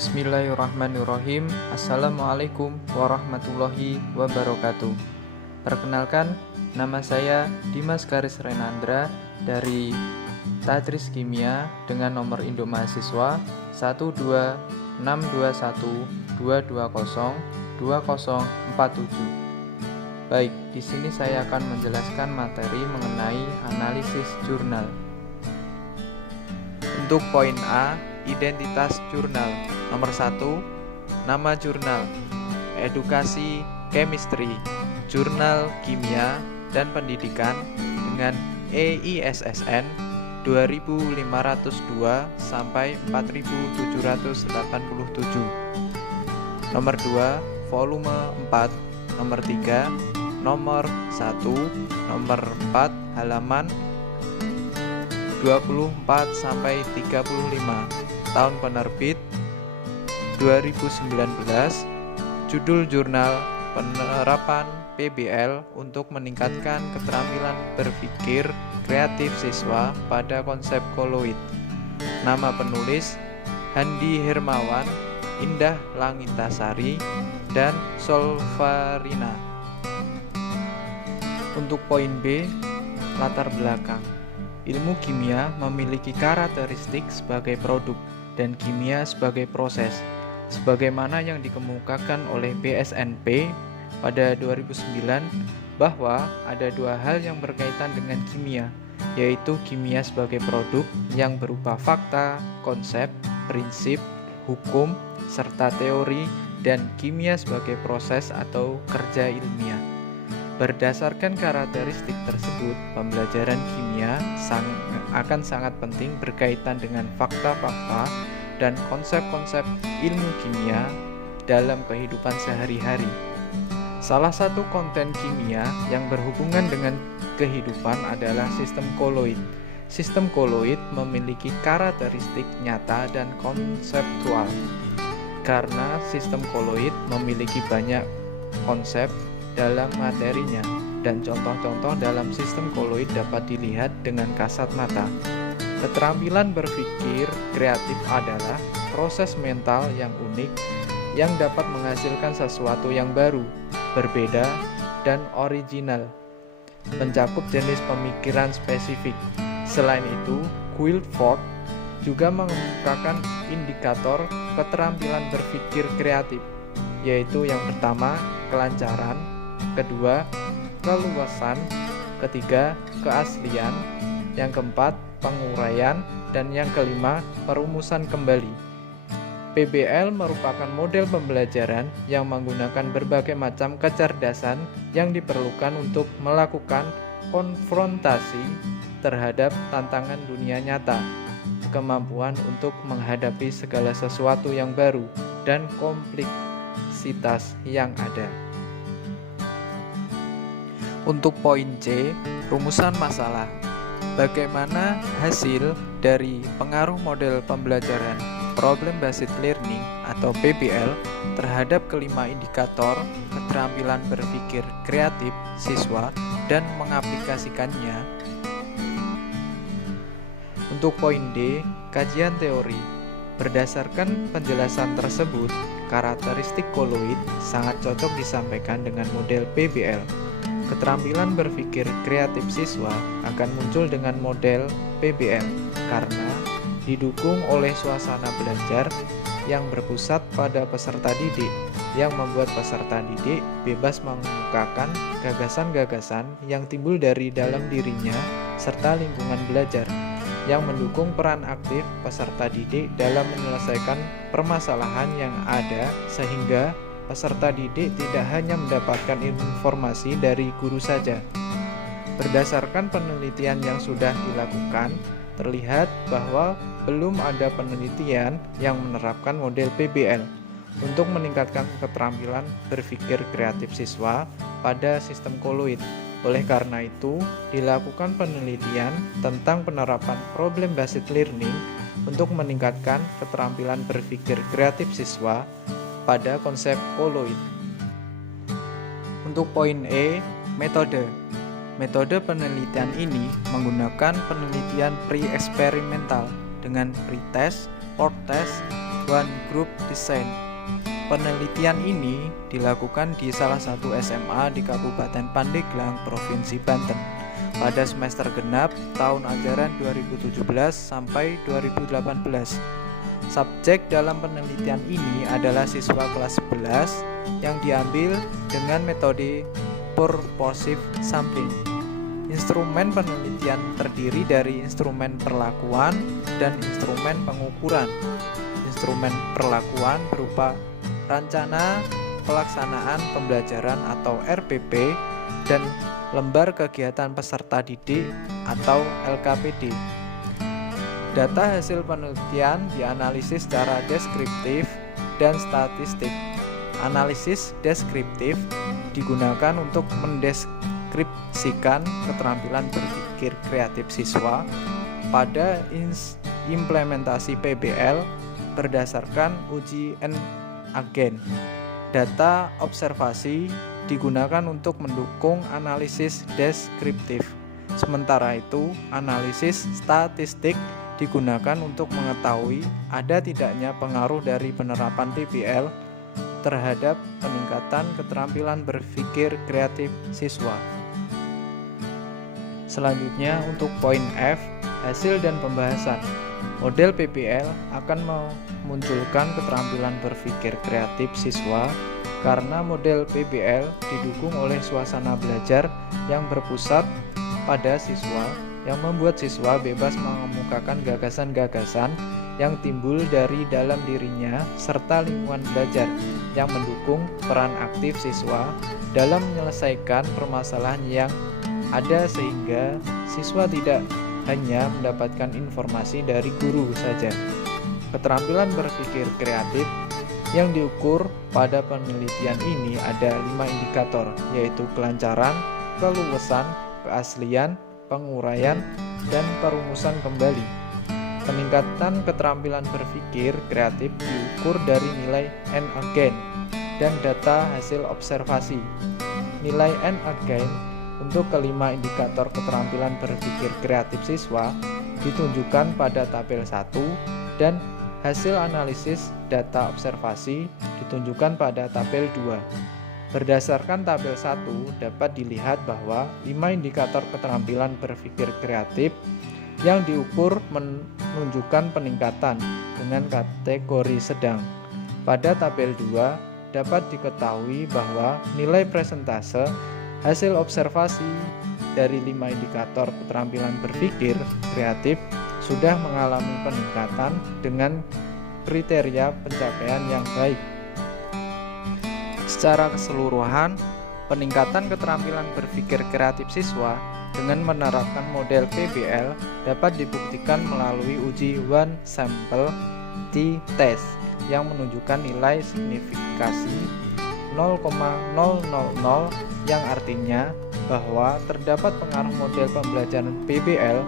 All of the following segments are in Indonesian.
Bismillahirrahmanirrahim. Assalamualaikum warahmatullahi wabarakatuh. Perkenalkan, nama saya Dimas Garis Renandra dari Tadris Kimia dengan nomor induk mahasiswa 1262122020047. Baik, di sini saya akan menjelaskan materi mengenai analisis jurnal. Untuk poin A, identitas jurnal. Nomor 1, nama jurnal, edukasi chemistry, jurnal kimia dan pendidikan dengan EISSN 2502 sampai 4787. Nomor 2, volume 4. Nomor 3, nomor 1, nomor 4, halaman 24 sampai 35. Tahun penerbit 2019. Judul jurnal, penerapan PBL untuk meningkatkan keterampilan berpikir kreatif siswa pada konsep koloid. Nama penulis Handi Hermawan, Indah Langitasari, dan Solvarina. Untuk poin B, latar belakang. Ilmu kimia memiliki karakteristik sebagai produk dan kimia sebagai proses, sebagaimana yang dikemukakan oleh BSNP pada 2009 bahwa ada dua hal yang berkaitan dengan kimia, yaitu kimia sebagai produk yang berupa fakta, konsep, prinsip, hukum, serta teori, dan kimia sebagai proses atau kerja ilmiah. Berdasarkan karakteristik tersebut, pembelajaran kimia akan sangat penting berkaitan dengan fakta-fakta dan konsep-konsep ilmu kimia dalam kehidupan sehari-hari. Salah satu konten kimia yang berhubungan dengan kehidupan adalah sistem koloid. Sistem koloid memiliki karakteristik nyata dan konseptual. Karena sistem koloid memiliki banyak konsep dalam materinya, dan contoh-contoh dalam sistem koloid dapat dilihat dengan kasat mata. Keterampilan berpikir kreatif adalah proses mental yang unik yang dapat menghasilkan sesuatu yang baru, berbeda, dan original, mencakup jenis pemikiran spesifik. Selain itu, Guilford juga mengemukakan indikator keterampilan berpikir kreatif, yaitu yang pertama, kelancaran, kedua, keluasan, ketiga, keaslian, yang keempat, penguraian, dan yang kelima, perumusan kembali. PBL merupakan model pembelajaran yang menggunakan berbagai macam kecerdasan yang diperlukan untuk melakukan konfrontasi terhadap tantangan dunia nyata, kemampuan untuk menghadapi segala sesuatu yang baru, dan kompleksitas yang ada. Untuk poin C, rumusan masalah. Bagaimana hasil dari pengaruh model pembelajaran Problem Based Learning atau PBL terhadap kelima indikator keterampilan berpikir kreatif siswa dan mengaplikasikannya. Untuk poin D, kajian teori. Berdasarkan penjelasan tersebut, karakteristik koloid sangat cocok disampaikan dengan model PBL. Keterampilan berpikir kreatif siswa akan muncul dengan model PBL karena didukung oleh suasana belajar yang berpusat pada peserta didik, yang membuat peserta didik bebas mengemukakan gagasan-gagasan yang timbul dari dalam dirinya serta lingkungan belajar, yang mendukung peran aktif peserta didik dalam menyelesaikan permasalahan yang ada sehingga peserta didik tidak hanya mendapatkan informasi dari guru saja. Berdasarkan penelitian yang sudah dilakukan, terlihat bahwa belum ada penelitian yang menerapkan model PBL untuk meningkatkan keterampilan berpikir kreatif siswa pada sistem koloid. Oleh karena itu, dilakukan penelitian tentang penerapan Problem Based Learning untuk meningkatkan keterampilan berpikir kreatif siswa pada konsep koloid. Untuk poin E, metode. Metode penelitian ini menggunakan penelitian pre-eksperimental dengan pretest, post-test, One Group Design. Penelitian ini dilakukan di salah satu SMA di Kabupaten Pandeglang, Provinsi Banten pada semester genap tahun ajaran 2017 sampai 2018. Subjek dalam penelitian ini adalah siswa kelas 11 yang diambil dengan metode purposive sampling. Instrumen penelitian terdiri dari instrumen perlakuan dan instrumen pengukuran. Instrumen perlakuan berupa Rencana Pelaksanaan Pembelajaran atau RPP dan Lembar Kegiatan Peserta Didik atau LKPD. Data hasil penelitian dianalisis secara deskriptif dan statistik. Analisis deskriptif digunakan untuk mendeskripsikan keterampilan berpikir kreatif siswa pada implementasi PBL berdasarkan uji agen. Data observasi digunakan untuk mendukung analisis deskriptif. Sementara itu, analisis statistik digunakan untuk mengetahui ada tidaknya pengaruh dari penerapan PBL terhadap peningkatan keterampilan berpikir kreatif siswa. Selanjutnya untuk poin F, hasil dan pembahasan. Model PBL akan memunculkan keterampilan berpikir kreatif siswa karena model PBL didukung oleh suasana belajar yang berpusat pada siswa yang membuat siswa bebas mengemukakan gagasan-gagasan yang timbul dari dalam dirinya serta lingkungan belajar yang mendukung peran aktif siswa dalam menyelesaikan permasalahan yang ada sehingga siswa tidak hanya mendapatkan informasi dari guru saja. Keterampilan berpikir kreatif yang diukur pada penelitian ini ada 5 indikator, yaitu kelancaran, keluasan, keaslian, penguraian, dan perumusan kembali. Peningkatan keterampilan berpikir kreatif diukur dari nilai N again dan data hasil observasi. Nilai N again untuk kelima indikator keterampilan berpikir kreatif siswa ditunjukkan pada tabel 1 dan hasil analisis data observasi ditunjukkan pada tabel 2. Berdasarkan tabel 1 dapat dilihat bahwa 5 indikator keterampilan berpikir kreatif yang diukur menunjukkan peningkatan dengan kategori sedang. Pada tabel 2 dapat diketahui bahwa nilai presentase hasil observasi dari 5 indikator keterampilan berpikir kreatif sudah mengalami peningkatan dengan kriteria pencapaian yang baik. Secara keseluruhan, peningkatan keterampilan berpikir kreatif siswa dengan menerapkan model PBL dapat dibuktikan melalui uji one sample t-test yang menunjukkan nilai signifikasi 0,000 yang artinya bahwa terdapat pengaruh model pembelajaran PBL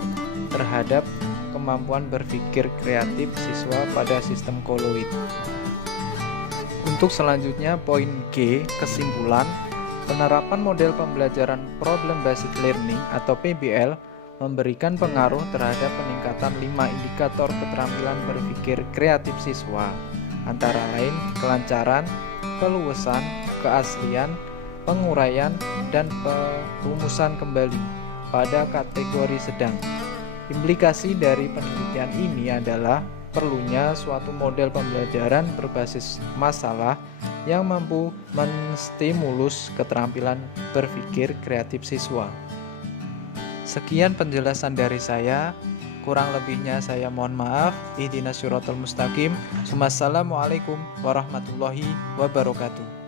terhadap kemampuan berpikir kreatif siswa pada sistem koloid. Untuk selanjutnya poin G, kesimpulan, penerapan model pembelajaran Problem Based Learning atau PBL memberikan pengaruh terhadap peningkatan 5 indikator keterampilan berpikir kreatif siswa, antara lain kelancaran, keluasan, keaslian, penguraian, dan perumusan kembali pada kategori sedang. Implikasi dari penelitian ini adalah perlunya suatu model pembelajaran berbasis masalah yang mampu menstimulus keterampilan berpikir kreatif siswa. Sekian penjelasan dari saya. Kurang lebihnya saya mohon maaf. Ihdinas siratal mustaqim. Wassalamualaikum warahmatullahi wabarakatuh.